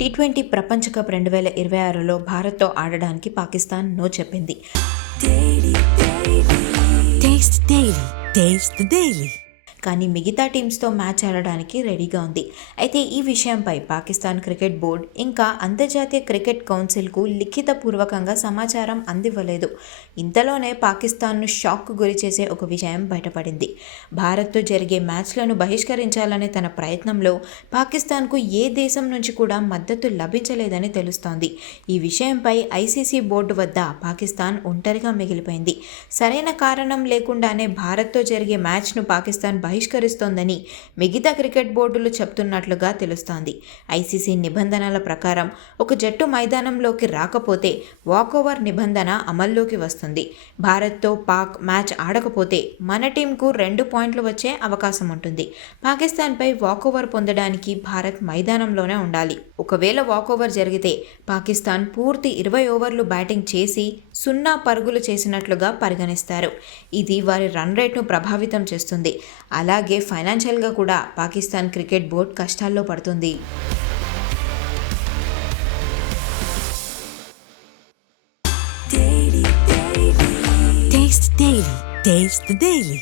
T20 ప్రపంచ cup 2026లో భారత్తో ఆడడానికి పాకిస్తాన్ నో చెప్పింది. కానీ మిగతా టీమ్స్తో మ్యాచ్ ఆడడానికి రెడీగా ఉంది. అయితే ఈ విషయంపై పాకిస్తాన్ క్రికెట్ బోర్డు ఇంకా అంతర్జాతీయ క్రికెట్ కౌన్సిల్కు లిఖితపూర్వకంగా సమాచారం అందివ్వలేదు. ఇంతలోనే పాకిస్తాన్ను షాక్కు గురిచేసే ఒక విషయం బయటపడింది. భారత్తో జరిగే మ్యాచ్లను బహిష్కరించాలనే తన ప్రయత్నంలో పాకిస్తాన్కు ఏ దేశం నుంచి కూడా మద్దతు లభించలేదని తెలుస్తోంది. ఈ విషయంపై ఐసీసీ బోర్డు వద్ద పాకిస్తాన్ ఒంటరిగా మిగిలిపోయింది. సరైన కారణం లేకుండానే భారత్తో జరిగే మ్యాచ్ను పాకిస్తాన్ బహిష్కరిస్తోందని మిగతా క్రికెట్ బోర్డులు చెప్తున్నట్లుగా తెలుస్తోంది. ఐసీసీ నిబంధనల ప్రకారం ఒక జట్టు మైదానంలోకి రాకపోతే వాకోవర్ నిబంధన అమల్లోకి వస్తుంది. భారత్తో పాక్ మ్యాచ్ ఆడకపోతే మన టీంకు 2 పాయింట్లు వచ్చే అవకాశం ఉంటుంది. పాకిస్తాన్పై వాకోవర్ పొందడానికి భారత్ మైదానంలోనే ఉండాలి. ఒకవేళ వాకోవర్ జరిగితే పాకిస్తాన్ పూర్తి 20 ఓవర్లు బ్యాటింగ్ చేసి 0 పరుగులు చేసినట్లుగా పరిగణిస్తారు. ఇది వారి రన్ రేట్ను ప్రభావితం చేస్తుంది. అలాగే ఫైనాన్షియల్గా కూడా పాకిస్తాన్ క్రికెట్ బోర్డు కష్టాల్లో పడుతుంది. Taste the Daily.